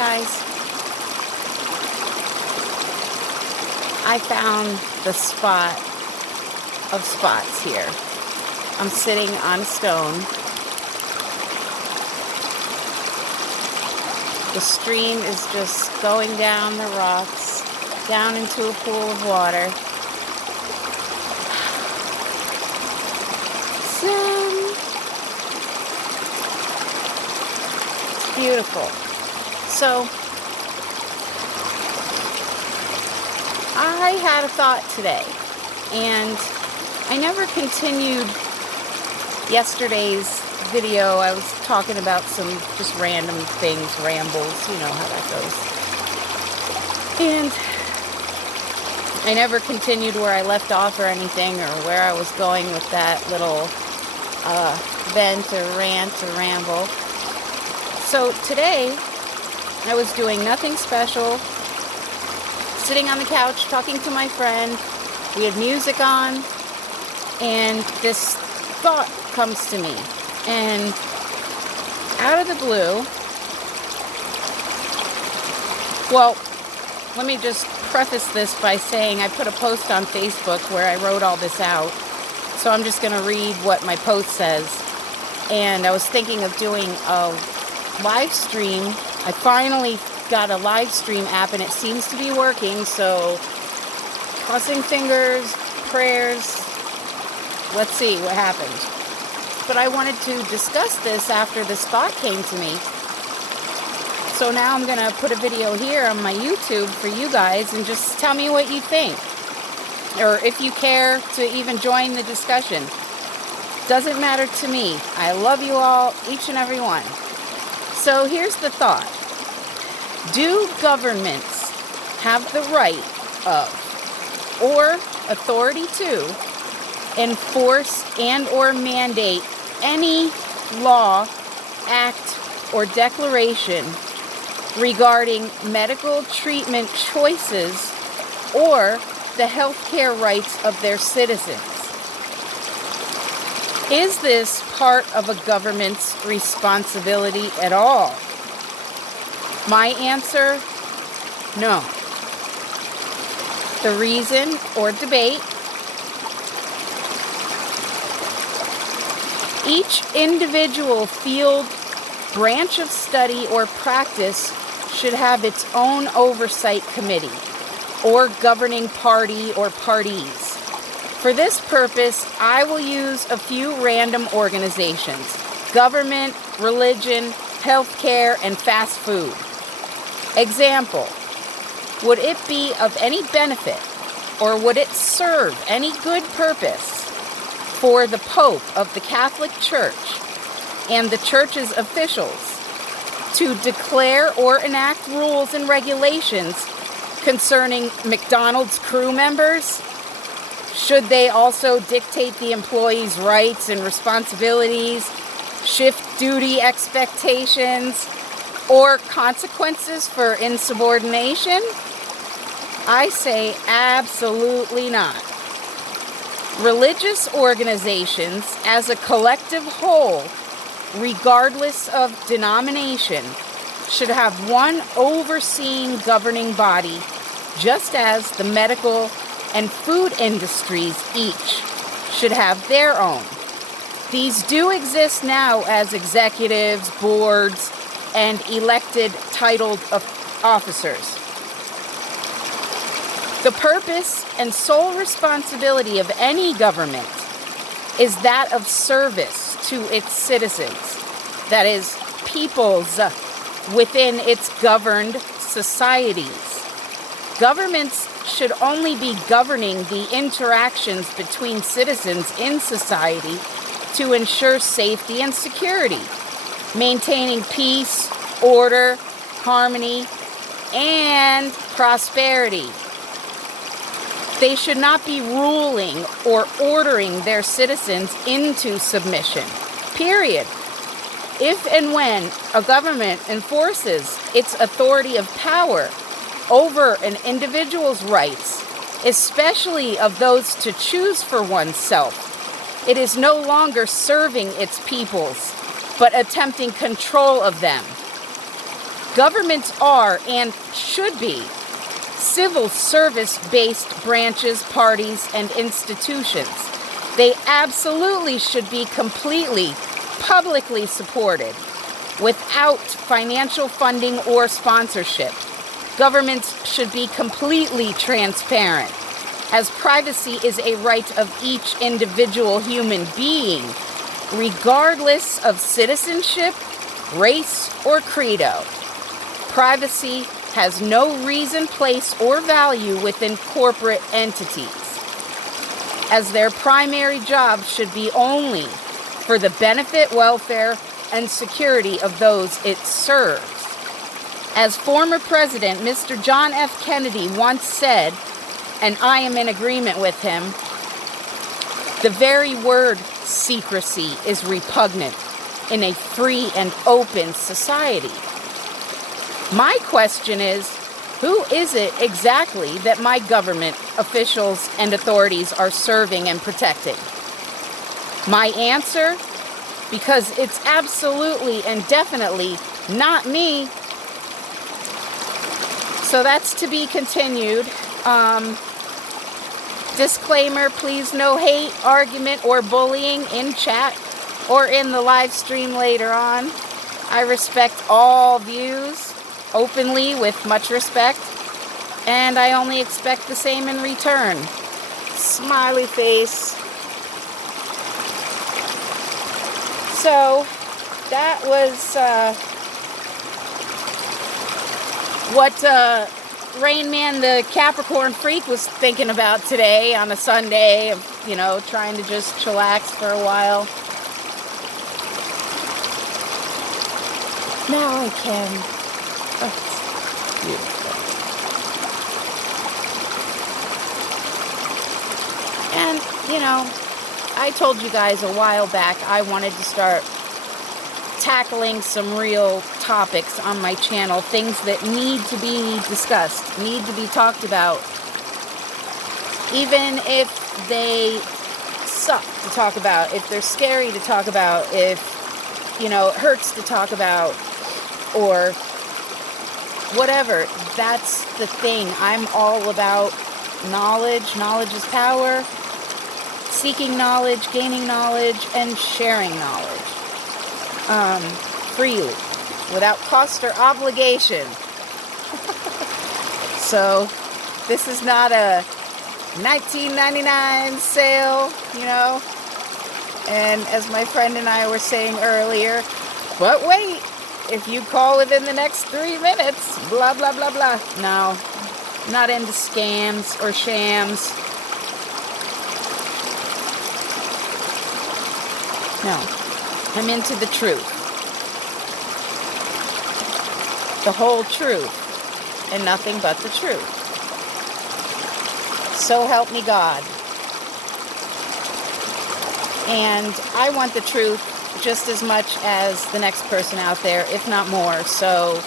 guys. I found the spot of spots here. I'm sitting on a stone. The stream is just going down the rocks, down into a pool of water. It's beautiful. So, I had a thought today, and I never continued yesterday's video. I was talking about some just random things, rambles, you know how that goes. And I never continued where I left off or anything, or where I was going with that little vent or rant or ramble. So today, I was doing nothing special, sitting on the couch talking to my friend. We had music on, and this thought comes to me. And out of the blue, well, let me just preface this by saying I put a post on Facebook where I wrote all this out. So I'm just going to read what my post says. And I was thinking of doing a live stream. I finally got a live stream app and it seems to be working. So crossing fingers, prayers. Let's see what happens. But I wanted to discuss this after this thought came to me. So now I'm going to put a video here on my YouTube for you guys and just tell me what you think. Or if you care to even join the discussion. Doesn't matter to me. I love you all, each and every one. So here's the thought. Do governments have the right of, or authority to, enforce and or mandate any law, act, or declaration regarding medical treatment choices or the healthcare rights of their citizens? Is this part of a government's responsibility at all? My answer, no. The reason or debate: each individual field, branch of study, or practice should have its own oversight committee or governing party or parties. For this purpose, I will use a few random organizations: government, religion, healthcare, and fast food. Example: would it be of any benefit, or would it serve any good purpose for the Pope of the Catholic Church and the Church's officials to declare or enact rules and regulations concerning McDonald's crew members? Should they also dictate the employees' rights and responsibilities, shift duty expectations, or consequences for insubordination? I say absolutely not. Religious organizations, as a collective whole, regardless of denomination, should have one overseeing governing body, just as the medical and food industries each should have their own. These do exist now as executives, boards, and elected titled officers. The purpose and sole responsibility of any government is that of service to its citizens, that is, peoples within its governed societies. Governments should only be governing the interactions between citizens in society to ensure safety and security, maintaining peace, order, harmony, and prosperity. They should not be ruling or ordering their citizens into submission, period. If and when a government enforces its authority of power over an individual's rights, especially of those to choose for oneself, it is no longer serving its peoples, but attempting control of them. Governments are and should be civil service-based branches, parties, and institutions. They absolutely should be completely, publicly supported without financial funding or sponsorship. Governments should be completely transparent, as privacy is a right of each individual human being, regardless of citizenship, race, or credo. Privacy has no reason, place, or value within corporate entities, as their primary job should be only for the benefit, welfare, and security of those it serves. As former President Mr. John F. Kennedy once said, and I am in agreement with him, the very word secrecy is repugnant in a free and open society. My question is, who is it exactly that my government officials and authorities are serving and protecting? My answer? Because it's absolutely and definitely not me. So that's to be continued. Disclaimer, please no hate, argument, or bullying in chat or in the live stream later on. I respect all views openly with much respect, and I only expect the same in return. Smiley face. So that was what Rain Man the Capricorn Freak was thinking about today on a Sunday, of, you know, trying to just chillax for a while. Now I can. Oh, it's beautiful. And, you know, I told you guys a while back I wanted to start tackling some real topics on my channel, things that need to be discussed, need to be talked about, even if they suck to talk about, if they're scary to talk about, if, you know, it hurts to talk about, or whatever. That's the thing. I'm all about knowledge. Knowledge is power. Seeking knowledge, gaining knowledge, and sharing knowledge. Freely, without cost or obligation. So, this is not a $19.99 sale, you know. And as my friend and I were saying earlier, but wait, if you call within the next 3 minutes, blah, blah, blah, blah. No, not into scams or shams. No. I'm into the truth. The whole truth. And nothing but the truth. So help me God. And I want the truth just as much as the next person out there, if not more. So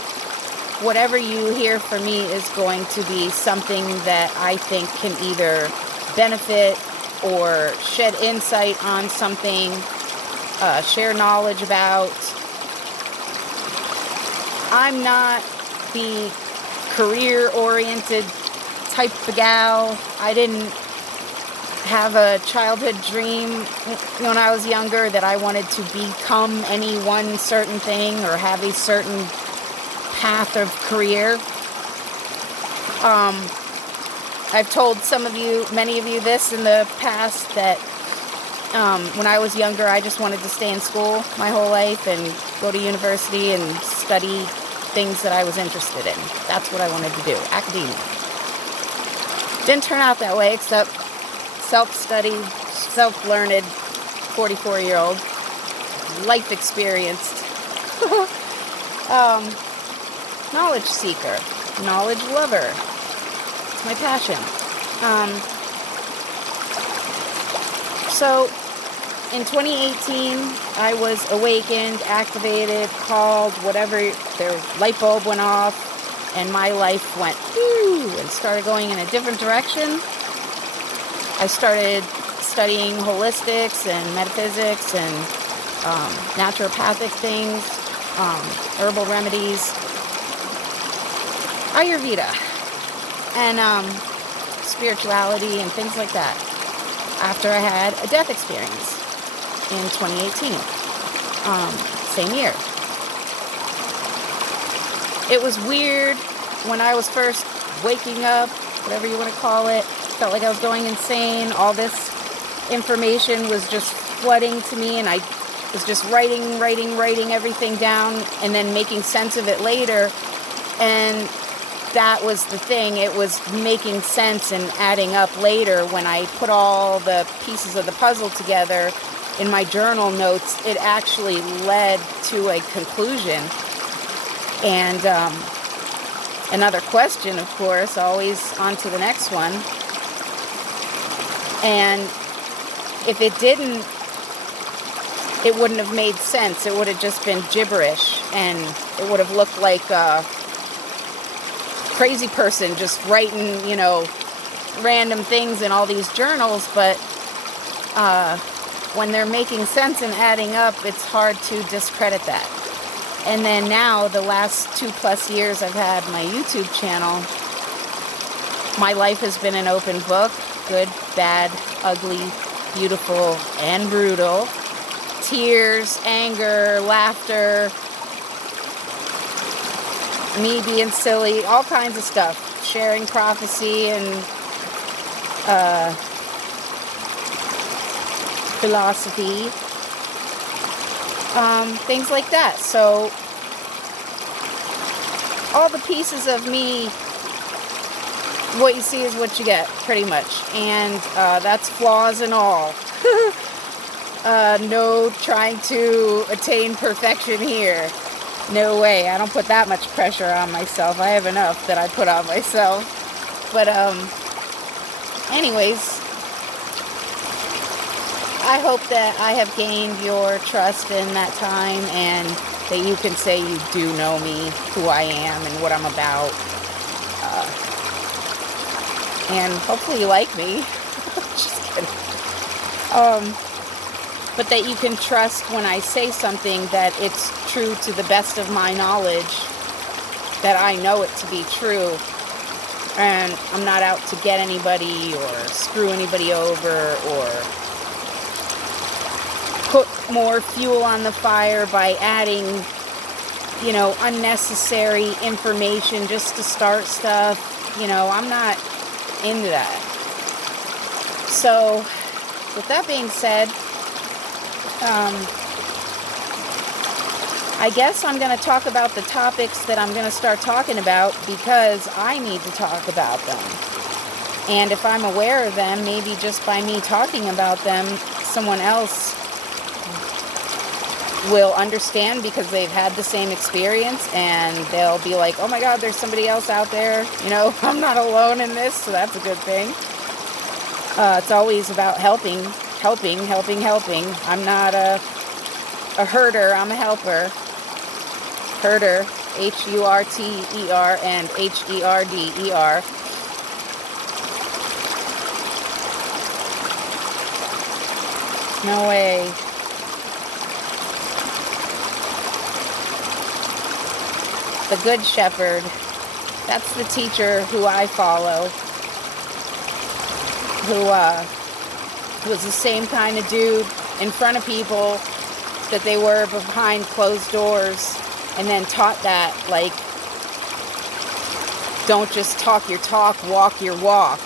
whatever you hear from me is going to be something that I think can either benefit or shed insight on something, share knowledge about. I'm not the career-oriented type of gal. I didn't have a childhood dream when I was younger that I wanted to become any one certain thing or have a certain path of career. I've told many of you this in the past, that when I was younger, I just wanted to stay in school my whole life and go to university and study things that I was interested in. That's what I wanted to do, academia. Didn't turn out that way, except self-studied, self-learned, 44-year-old, life experienced, knowledge seeker, knowledge lover. It's my passion. So, in 2018, I was awakened, activated, called, whatever, their light bulb went off, and my life went, whoo, and started going in a different direction. I started studying holistics and metaphysics and naturopathic things, herbal remedies, Ayurveda and spirituality and things like that after I had a death experience in 2018. Same year. It was weird when I was first waking up, whatever you want to call it. Felt like I was going insane. All this information was just flooding to me, and I was just writing everything down and then making sense of it later. And that was the thing. It was making sense and adding up later when I put all the pieces of the puzzle together in my journal notes. It actually led to a conclusion. And another question, of course, always on to the next one. And if it didn't, it wouldn't have made sense. It would have just been gibberish, and it would have looked like a crazy person just writing, random things in all these journals. But when they're making sense and adding up, it's hard to discredit that. And then now, the last 2+ years I've had my YouTube channel, my life has been an open book. Good, bad, ugly, beautiful, and brutal. Tears, anger, laughter, me being silly, all kinds of stuff. Sharing prophecy and philosophy. Things like that. So all the pieces of me, what you see is what you get, pretty much. And that's flaws and all. No trying to attain perfection here. No way. I don't put that much pressure on myself. I have enough that I put on myself. But anyways, I hope that I have gained your trust in that time, and that you can say you do know me, who I am, and what I'm about. And hopefully you like me. Just kidding. But that you can trust when I say something that it's true to the best of my knowledge, that I know it to be true, and I'm not out to get anybody or screw anybody over or put more fuel on the fire by adding, unnecessary information just to start stuff. I'm not into that. So, with that being said, I guess I'm going to talk about the topics that I'm going to start talking about because I need to talk about them. And if I'm aware of them, maybe just by me talking about them, someone else will understand because they've had the same experience, and they'll be like, oh my God, there's somebody else out there. I'm not alone in this, so that's a good thing. It's always about helping. I'm not a herder, I'm a helper. Herder, H-U-R-T-E-R and H-E-R-D-E-R. No way. The Good Shepherd. That's the teacher who I follow. Who was the same kind of dude in front of people that they were behind closed doors, and then taught that, don't just talk your talk, walk your walk,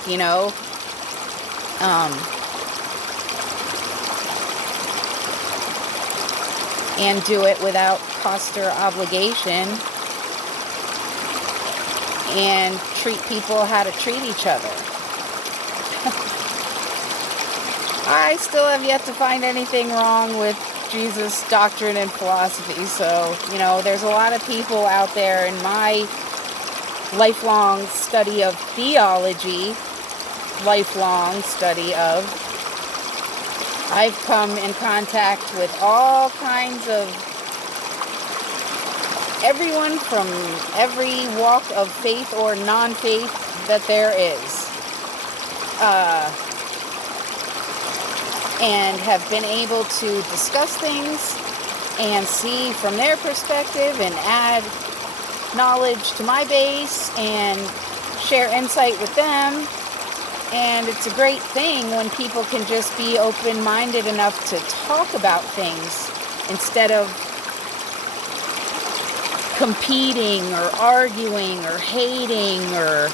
and do it without cost or obligation, and treat people how to treat each other. I still have yet to find anything wrong with Jesus' doctrine and philosophy. So, there's a lot of people out there in my lifelong study of theology, I've come in contact with all kinds of everyone from every walk of faith or non-faith that there is. And have been able to discuss things and see from their perspective and add knowledge to my base and share insight with them. And it's a great thing when people can just be open-minded enough to talk about things instead of competing or arguing or hating or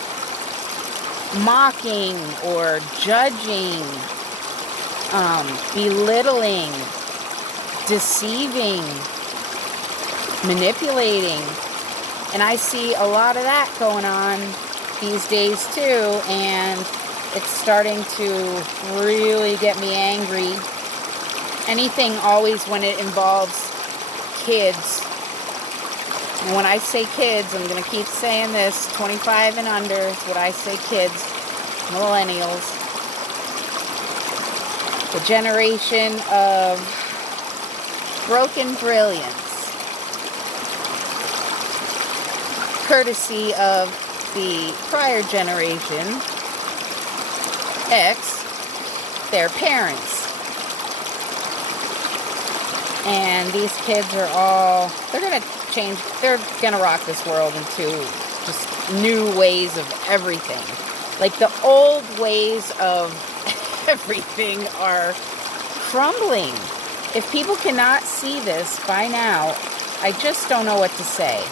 mocking or judging, belittling, deceiving, manipulating. And I see a lot of that going on these days too, and it's starting to really get me angry. Anything always when it involves kids. And when I say kids, I'm going to keep saying this, 25 and under is what I say kids, millennials. The generation of broken brilliance, courtesy of the prior generation, X, their parents. And these kids are all, they're going to change, they're going to rock this world into just new ways of everything. Like the old ways of everything are crumbling. If people cannot see this by now, I just don't know what to say.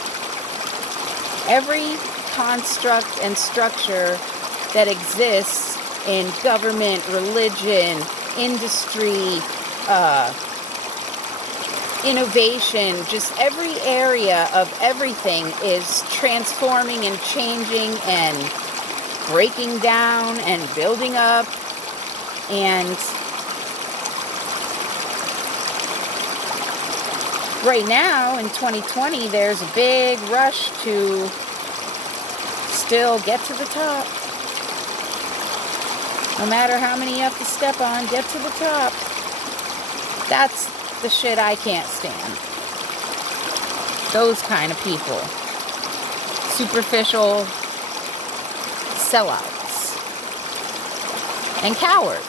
Every construct and structure that exists in government, religion, industry, innovation, just every area of everything is transforming and changing and breaking down and building up. And right now in 2020, there's a big rush to still get to the top. No matter how many you have to step on, get to the top. That's the shit I can't stand. Those kind of people. Superficial sellouts. And cowards.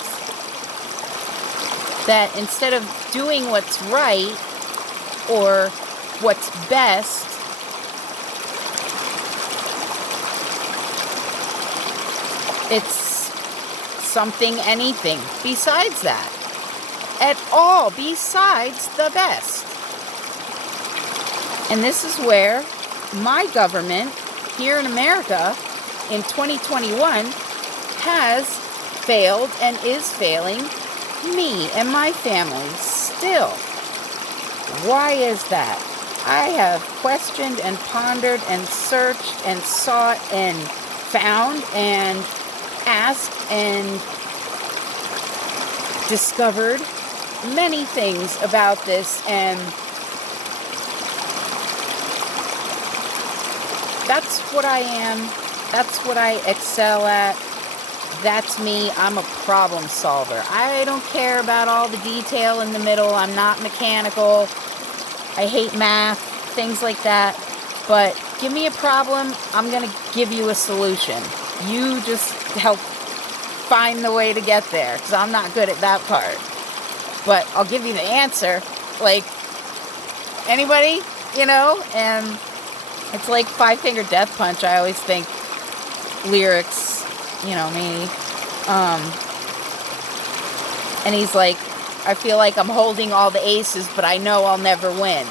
That instead of doing what's right or what's best, it's something, anything besides that. At all besides the best. And this is where my government here in America in 2021 has failed and is failing me and my family still. Why is that? I have questioned and pondered and searched and sought and found and asked and discovered many things about this, and that's what I am. That's what I excel at. That's me. I'm a problem solver. I don't care about all the detail in the middle. I'm not mechanical. I hate math, things like that. But give me a problem, I'm going to give you a solution. You just help find the way to get there, because I'm not good at that part. But I'll give you the answer, like anybody, you know, and it's like Five Finger Death Punch. I always think lyrics, you know, me. And he's like, I feel like I'm holding all the aces, but I know I'll never win.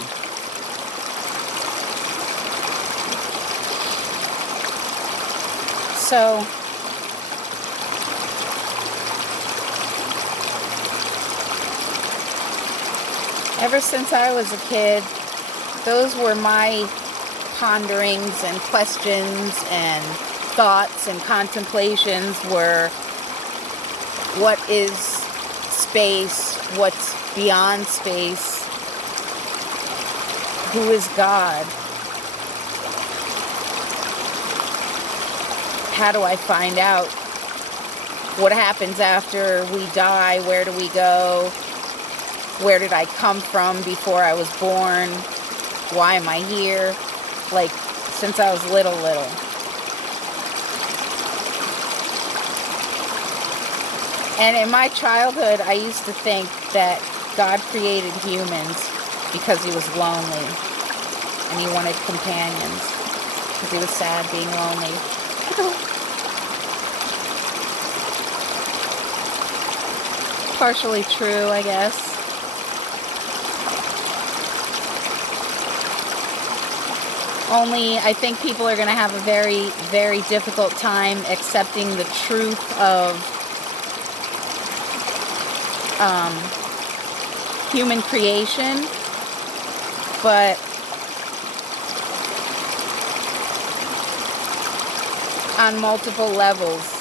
So ever since I was a kid, those were my ponderings and questions and thoughts and contemplations were, what is space? What's beyond space? Who is God? How do I find out? What happens after we die? Where do we go? Where did I come from before I was born? Why am I here? Like, since I was little. And in my childhood, I used to think that God created humans because he was lonely and he wanted companions. because he was sad being lonely. Partially true, I guess. Only, I think people are going to have a very, very difficult time accepting the truth of human creation, but on multiple levels.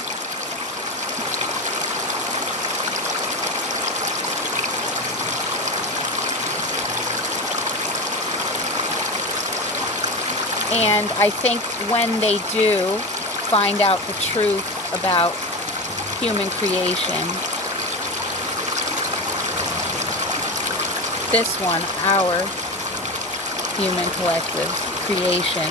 And I think when they do find out the truth about human creation, this one, our human collective creation,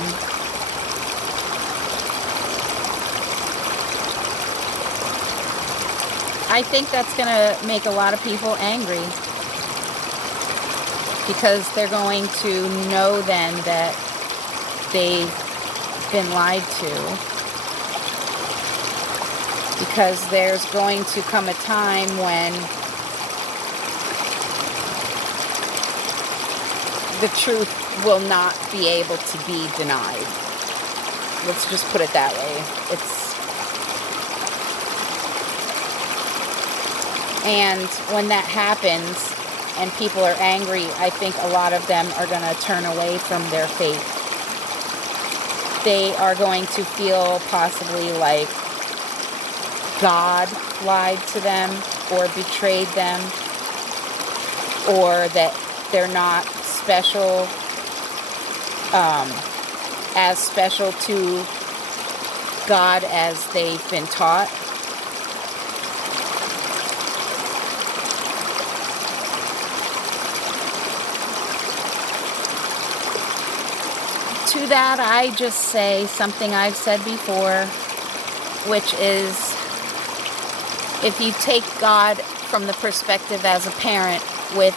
I think that's going to make a lot of people angry, because they're going to know then that they've been lied to, because there's going to come a time when the truth will not be able to be denied. Let's just put it that way. And when that happens and people are angry, I think a lot of them are going to turn away from their faith. They are going to feel possibly like God lied to them or betrayed them, or that they're not special, as special to God as they've been taught. To that, I just say something I've said before, which is, if you take God from the perspective as a parent with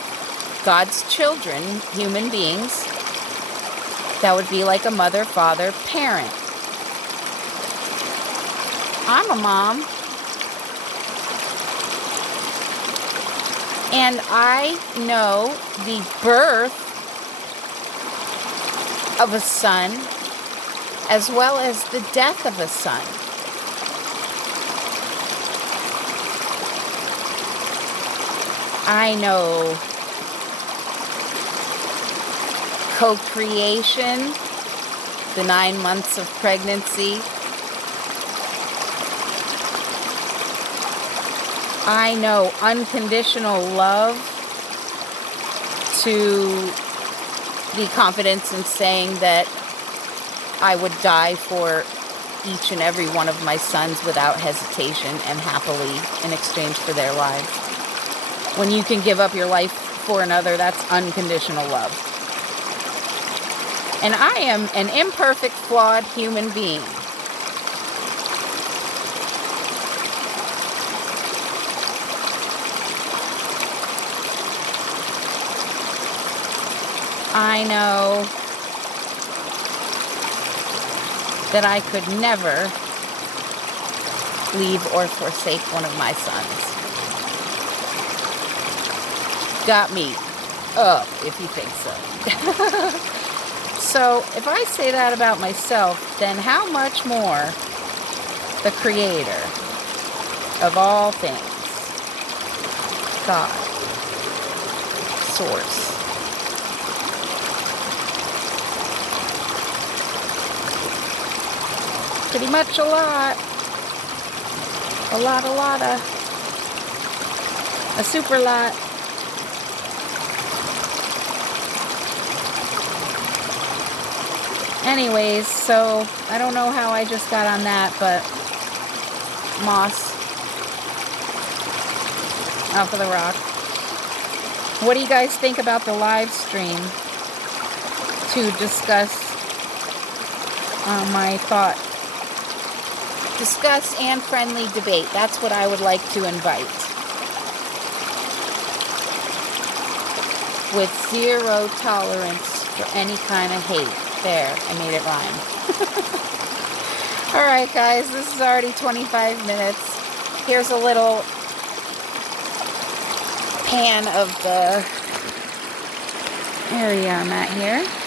God's children, human beings, that would be like a mother, father, parent. I'm a mom, and I know the birth of a son as well as the death of a son. I know co-creation, the 9 months of pregnancy. I know unconditional love, to the confidence in saying that I would die for each and every one of my sons without hesitation and happily in exchange for their lives. When you can give up your life for another, that's unconditional love. And I am an imperfect, flawed human being. I know that I could never leave or forsake one of my sons. Got me up, if you think so. So, if I say that about myself, then how much more the Creator of all things, God, Source. Pretty much a lot. A super lot. Anyways, so I don't know how I just got on that, but moss off of the rock. What do you guys think about the live stream to discuss my thought? Discuss and friendly debate. That's what I would like to invite. With zero tolerance for any kind of hate. There, I made it rhyme. All right, guys, this is already 25 minutes. Here's a little pan of the area I'm at here.